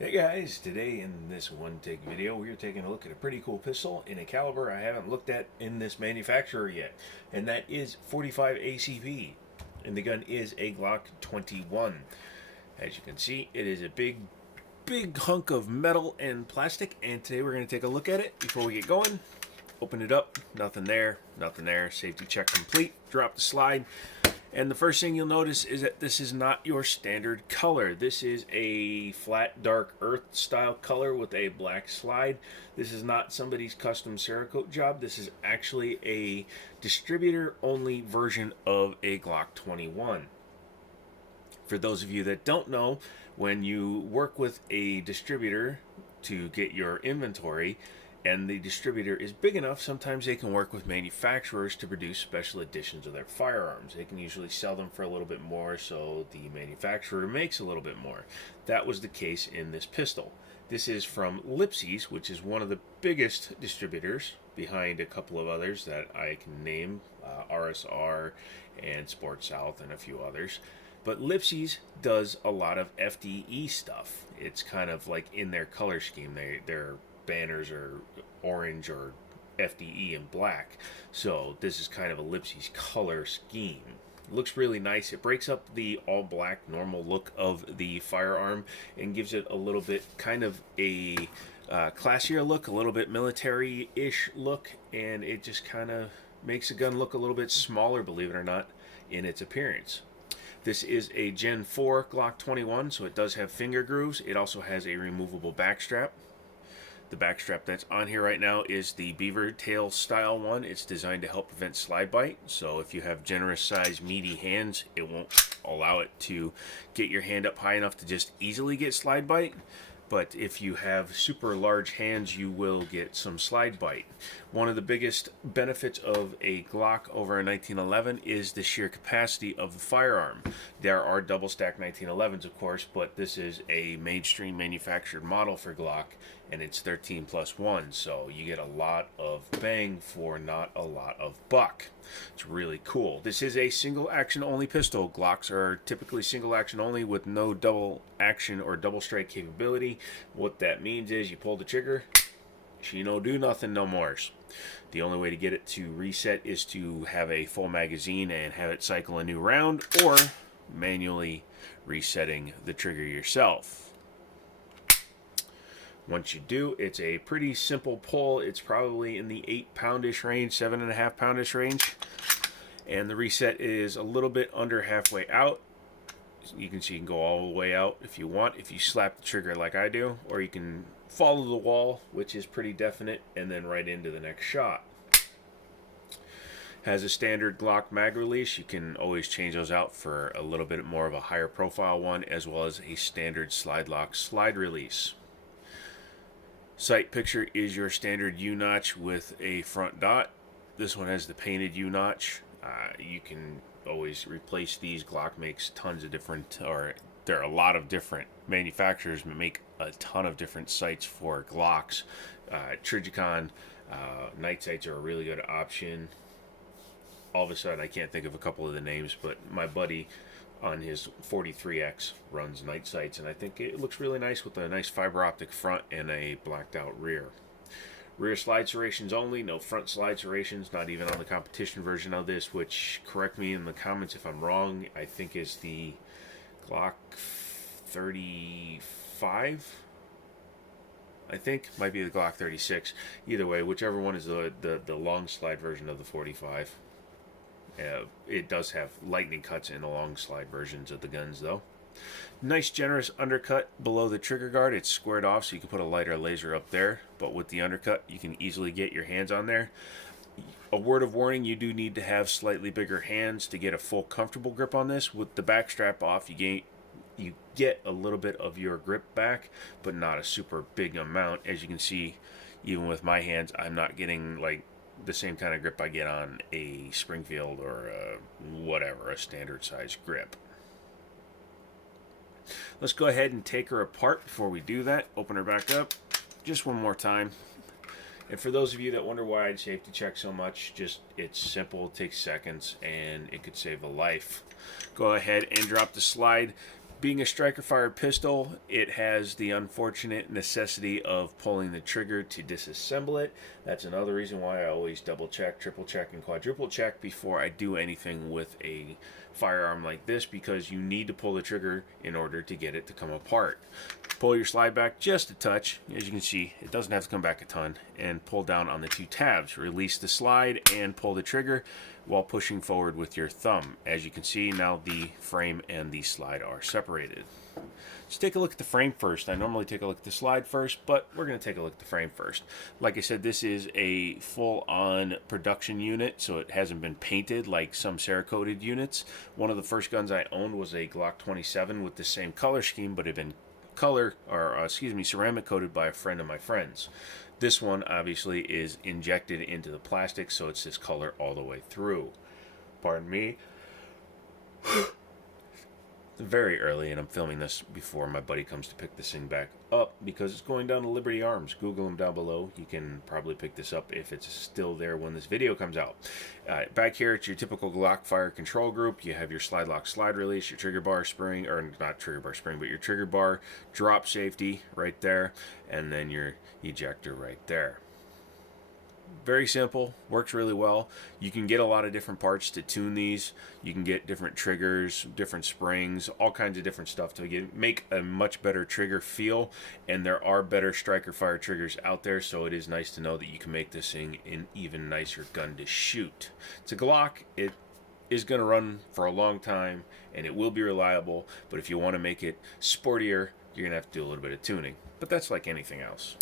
Hey guys, today in this one take video, we're taking a look at a pretty cool pistol in a caliber I haven't looked at in this manufacturer yet, and that is 45 ACP. And the gun is a Glock 21. As you can see, it is a big hunk of metal and plastic, and today we're going to take a look at it before we get going. Open it up, nothing there, safety check complete, drop the slide. And the first thing you'll notice is that this is not your standard color. This is a flat dark earth style color with a black slide. This is not somebody's custom Cerakote job. This is actually a distributor only version of a Glock 21. For those of you that don't know, when you work with a distributor to get your inventory, and the distributor is big enough, sometimes they can work with manufacturers to produce special editions of their firearms. They can usually sell them for a little bit more, so the manufacturer makes a little bit more. That was the case in this pistol. This is from Lipsey's, which is one of the biggest distributors behind a couple of others that I can name, RSR and Sport South and a few others. But Lipsey's does a lot of FDE stuff. It's kind of like in their color scheme. Their banners are orange or FDE and black. So this is kind of a Lipsey's color scheme. It looks really nice. It breaks up the all black normal look of the firearm and gives it a little bit kind of a classier look, a little bit military-ish look, and it just kind of makes the gun look a little bit smaller, believe it or not, in its appearance. This is a Gen 4 Glock 21, so it does have finger grooves. It also has a removable backstrap. The backstrap that's on here right now is the beaver tail style one. It's designed to help prevent slide bite. So if you have generous size meaty hands, it won't allow it to get your hand up high enough to just easily get slide bite. But if you have super large hands, you will get some slide bite. One of the biggest benefits of a Glock over a 1911 is the sheer capacity of the firearm. There are double stack 1911s, of course, but this is a mainstream manufactured model for Glock, and it's 13+1, so you get a lot of bang for not a lot of buck. It's really cool. This is a single action only pistol. Glocks are typically single action only with no double action or double strike capability. What that means is you pull the trigger, she no do nothing no more. The only way to get it to reset is to have a full magazine and have it cycle a new round, or manually resetting the trigger yourself. Once you do, it's a pretty simple pull. It's probably in the 8-poundish range, 7.5-poundish range. And the reset is a little bit under halfway out. You can see you can go all the way out if you want, if you slap the trigger like I do, or you can follow the wall, which is pretty definite, and then right into the next shot. Has a standard Glock mag release. You can always change those out for a little bit more of a higher profile one, as well as a standard slide lock slide release. Sight picture is your standard U-notch with a front dot. This one has the painted U-notch. You can always replace these. Glock makes tons of different, or there are a lot of different manufacturers that make a ton of different sights for Glocks. Trijicon night sights are a really good option. All of a sudden, I can't think of a couple of the names, but my buddy on his 43X runs night sights, and I think it looks really nice with a nice fiber optic front and a blacked out rear. Rear slide serrations only, no front slide serrations, not even on the competition version of this, which, correct me in the comments if I'm wrong, I think is the Glock 35, I think, might be the Glock 36. Either way, whichever one is the long slide version of the 45. It does have lightning cuts in the long slide versions of the guns, though. Nice generous undercut below the trigger guard. It's squared off, so you can put a lighter laser up there, but with the undercut you can easily get your hands on there. A word of warning, you do need to have slightly bigger hands to get a full comfortable grip on this. With the back strap off, you get a little bit of your grip back, but not a super big amount. As you can see, even with my hands, I'm not getting like the same kind of grip I get on a Springfield or a standard size grip. Let's go ahead and take her apart before we do that. Open her back up just one more time. And for those of you that wonder why I'd safety check so much, it's simple, it takes seconds, and it could save a life. Go ahead and drop the slide. Being a striker-fired pistol, it has the unfortunate necessity of pulling the trigger to disassemble it. That's another reason why I always double check, triple check, and quadruple check before I do anything with a firearm like this, because you need to pull the trigger in order to get it to come apart. Pull your slide back just a touch. As you can see, it doesn't have to come back a ton, and pull down on the two tabs. Release the slide and pull the trigger while pushing forward with your thumb. As you can see, now the frame and the slide are separated. Let's take a look at the frame first. I normally take a look at the slide first, but we're going to take a look at the frame first. Like I said, this is a full-on production unit, so it hasn't been painted like some Cerakoted units. One of the first guns I owned was a Glock 27 with the same color scheme, but it had been ceramic coated by a friend of my friend's. This one obviously is injected into the plastic, so it's this color all the way through. Pardon me. Very early, and I'm filming this before my buddy comes to pick this thing back up because it's going down to Liberty Arms. Google them down below. You can probably pick this up if it's still there when this video comes out. Back here, it's your typical Glock fire control group. You have your slide lock, slide release, your trigger bar spring, or not trigger bar spring, but your trigger bar drop safety right there, and then your ejector right there. Very simple, works really well. You can get a lot of different parts to tune these. You can get different triggers, different springs, all kinds of different stuff to make a much better trigger feel. And there are better striker fire triggers out there, so it is nice to know that you can make this thing an even nicer gun to shoot. It's a Glock. It is going to run for a long time, and it will be reliable. But if you want to make it sportier, you're going to have to do a little bit of tuning. But that's like anything else.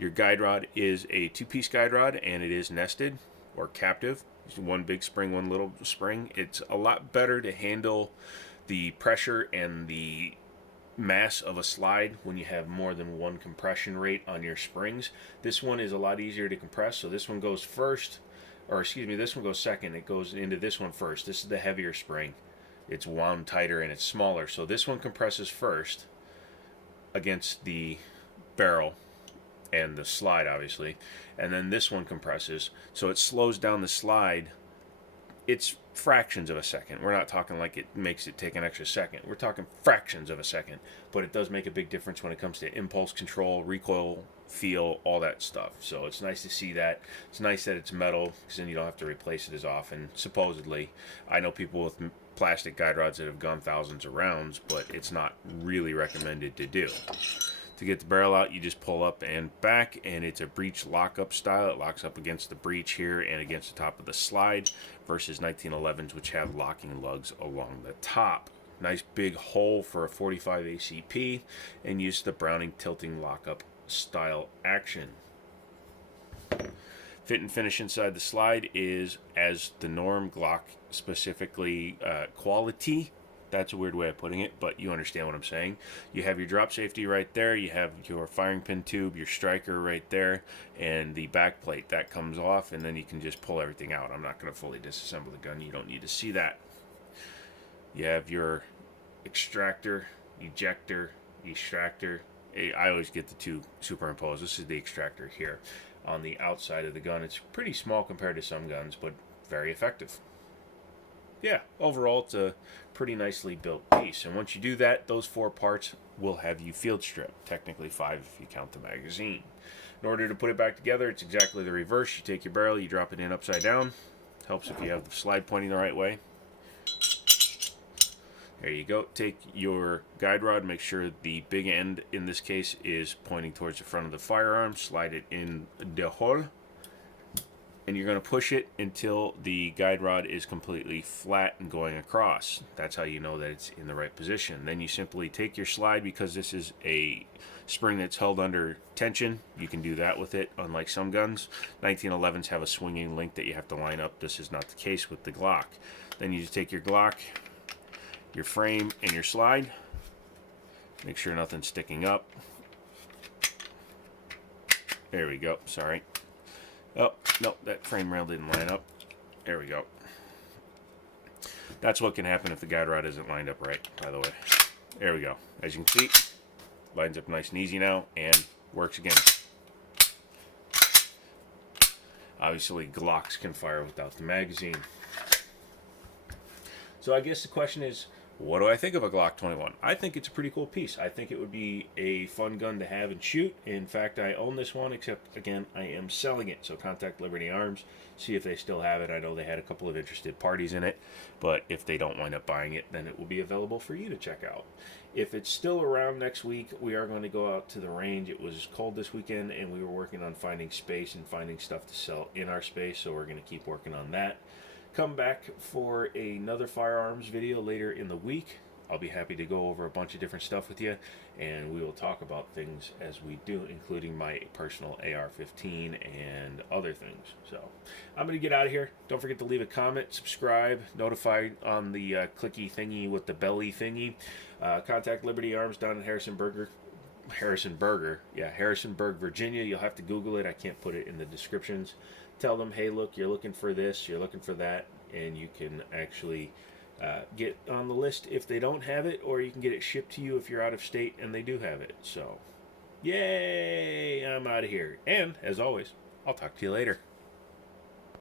Your guide rod is a two-piece guide rod, and it is nested or captive. It's one big spring, one little spring. It's a lot better to handle the pressure and the mass of a slide when you have more than one compression rate on your springs. This one is a lot easier to compress, so this one goes first, or excuse me, this one goes second. It goes into this one first. This is the heavier spring. It's wound tighter and it's smaller, so this one compresses first against the barrel and the slide, obviously, and then this one compresses, so it slows down the slide. It's fractions of a second. We're not talking like it makes it take an extra second. We're talking fractions of a second, but it does make a big difference when it comes to impulse control, recoil, feel, all that stuff. So it's nice to see that. It's nice that it's metal, because then you don't have to replace it as often, supposedly. I know people with plastic guide rods that have gone thousands of rounds, but it's not really recommended to do. To get the barrel out, you just pull up and back, and it's a breech lockup style. It locks up against the breech here and against the top of the slide, versus 1911s, which have locking lugs along the top. Nice big hole for a 45 ACP, and use the Browning tilting lockup style action. Fit and finish inside the slide is as the norm, Glock specifically quality. That's a weird way of putting it, but you understand what I'm saying. You have your drop safety right there. You have your firing pin tube, your striker right there, and the back plate. That comes off, and then you can just pull everything out. I'm not going to fully disassemble the gun. You don't need to see that. You have your extractor, ejector, extractor. I always get the two superimposed. This is the extractor here on the outside of the gun. It's pretty small compared to some guns, but very effective. Yeah, overall, it's a pretty nicely built piece. And once you do that, those 4 parts will have you field strip. Technically 5 if you count the magazine. In order to put it back together, it's exactly the reverse. You take your barrel, you drop it in upside down. Helps if you have the slide pointing the right way. There you go. Take your guide rod, make sure the big end, in this case, is pointing towards the front of the firearm. Slide it in the hole. And you're going to push it until the guide rod is completely flat and going across. That's how you know that it's in the right position. Then you simply take your slide, because this is a spring that's held under tension. You can do that with it, unlike some guns. 1911s have a swinging link that you have to line up. This is not the case with the Glock. Then you just take your Glock, your frame, and your slide. Make sure nothing's sticking up. There we go. Sorry. Oh, no, that frame rail didn't line up. There we go. That's what can happen if the guide rod isn't lined up right, by the way. There we go. As you can see, lines up nice and easy now, and works again. Obviously, Glocks can fire without the magazine. So I guess the question is, What do I think of a Glock 21? I think it's a pretty cool piece. I think it would be a fun gun to have and shoot. In fact, I own this one, except, again, I am selling it. So contact Liberty Arms, see if they still have it. I know they had a couple of interested parties in it, but if they don't wind up buying it, then it will be available for you to check out. If it's still around next week, we are going to go out to the range. It was cold this weekend, and we were working on finding space and finding stuff to sell in our space, so we're going to keep working on that. Come back for another firearms video later in the week. I'll be happy to go over a bunch of different stuff with you, and we will talk about things as we do, including my personal AR-15 and other things. So I'm going to get out of here. Don't forget to leave a comment, subscribe, notify on the clicky thingy with the belly thingy. Contact Liberty Arms down in Harrisonburg, Virginia. You'll have to Google it. I can't put it in the descriptions. Tell them, hey, look, you're looking for this, you're looking for that, and you can actually get on the list if they don't have it, or you can get it shipped to you if you're out of state and they do have it. So, yay, I'm out of here. And, as always, I'll talk to you later.